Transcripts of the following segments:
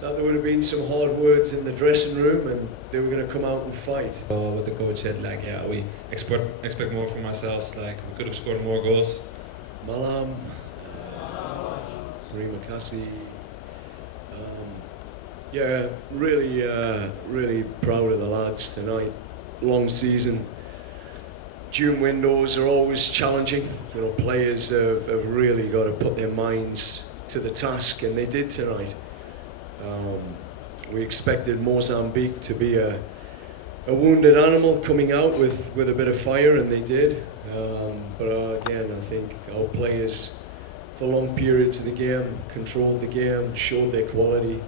that there would have been some hard words in the dressing room and they were going to come out and fight. What the coach said, like, yeah, we expect more from ourselves. Like, we could have scored more goals. Malam, terima kasih. Yeah, really proud of the lads tonight. Long season. June windows are always challenging. You know, players have really got to put their minds to the task, and they did tonight. We expected Mozambique to be a wounded animal coming out with a bit of fire, and they did. But again, I think our players, for long periods of the game, controlled the game, showed their quality.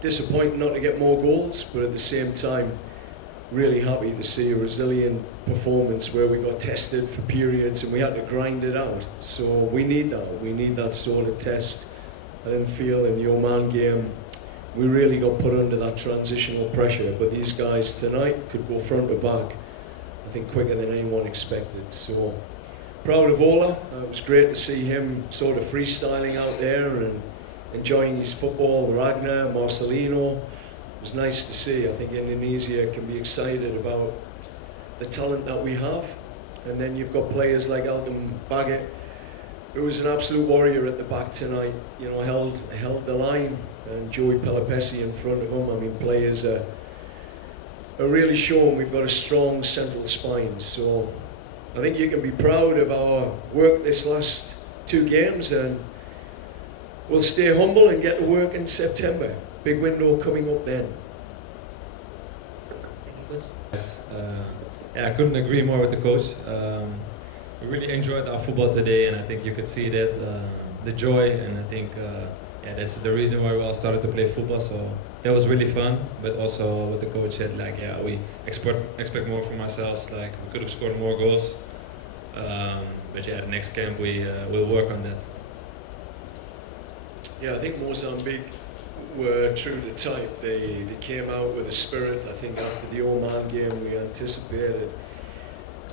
Disappointing not to get more goals, but at the same time, really happy to see a resilient performance where we got tested for periods and we had to grind it out. So we need that. We need that sort of test. I didn't feel in the Oman game we really got put under that transitional pressure, but these guys tonight could go front to back, I think, quicker than anyone expected. So proud of Ole. It was great to see him sort of freestyling out there and enjoying his football. Ragnar, Marcelino, it was nice to see. I think Indonesia can be excited about the talent that we have. And then you've got players like Algam Baggett, who was an absolute warrior at the back tonight. You know, held the line, and Joey Pelopessi in front of him. I mean, players are really showing we've got a strong central spine. So I think you can be proud of our work this last two games, and we'll stay humble and get to work in September. Big window coming up then. Yeah, I couldn't agree more with the coach. We really enjoyed our football today, and I think you could see that the joy, and I think yeah, that's the reason why we all started to play football. So that was really fun. But also what the coach said, like, yeah, we expect more from ourselves. Like, we could have scored more goals. But yeah, the next camp we will work on that. Yeah, I think Mozambique were true to type. They came out with a spirit. I think after the Oman game we anticipated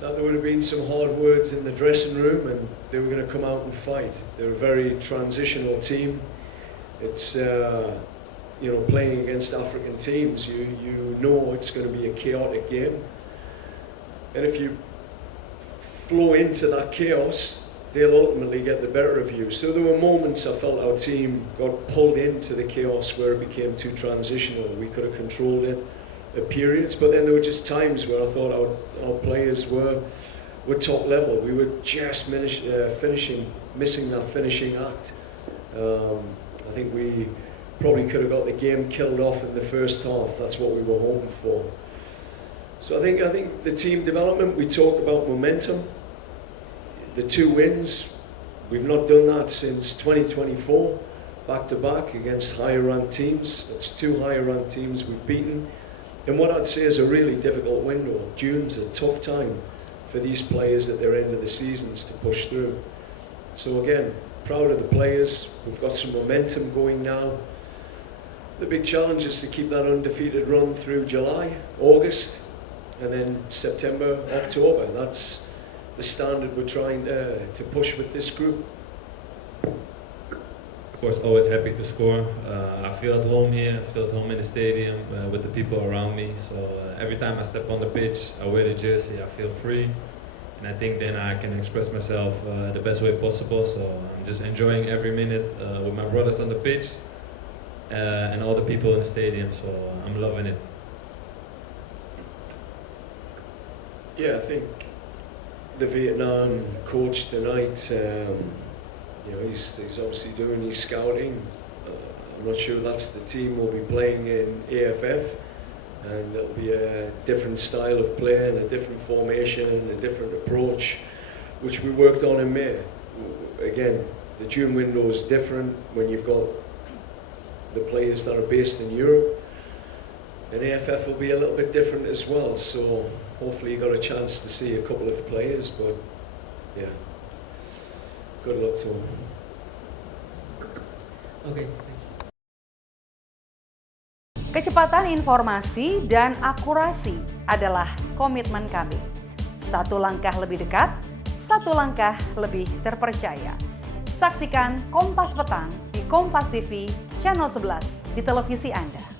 that there would have been some hard words in the dressing room and they were going to come out and fight. They're a very transitional team. It's you know, playing against African teams, you know it's going to be a chaotic game, and if you flow into that chaos, they'll ultimately get the better of you. So there were moments I felt our team got pulled into the chaos where it became too transitional. We could have controlled it at periods, but then there were just times where I thought our players were top level. We were just missing that finishing act. I think we probably could have got the game killed off in the first half. That's what we were hoping for. So I think the team development, we talked about momentum. The 2 wins, we've not done that since 2024, back to back against higher ranked teams. That's 2 higher ranked teams we've beaten. And what I'd say is a really difficult window. June's a tough time for these players at their end of the seasons to push through. So again, proud of the players. We've got some momentum going now. The big challenge is to keep that undefeated run through July, August, and then September, October. That's the standard we're trying to push with this group. Of course, always happy to score. I feel at home here, I feel at home in the stadium with the people around me. So every time I step on the pitch, I wear the jersey, I feel free. And I think then I can express myself the best way possible. So I'm just enjoying every minute with my brothers on the pitch and all the people in the stadium. So I'm loving it. Yeah, I think the Vietnam coach tonight, you know, he's obviously doing his scouting. I'm not sure that's the team we'll be playing in AFF, and it'll be a different style of play and a different formation and a different approach, which we worked on in May. Again, the June window is different when you've got the players that are based in Europe, and AFF will be a little bit different as well. So hopefully you got a chance to see a couple of players, but yeah. Good luck to him. Okay, thanks. Kecepatan informasi dan akurasi adalah komitmen kami. Satu langkah lebih dekat, satu langkah lebih terpercaya. Saksikan Kompas Petang di Kompas TV, channel 11 di televisi Anda.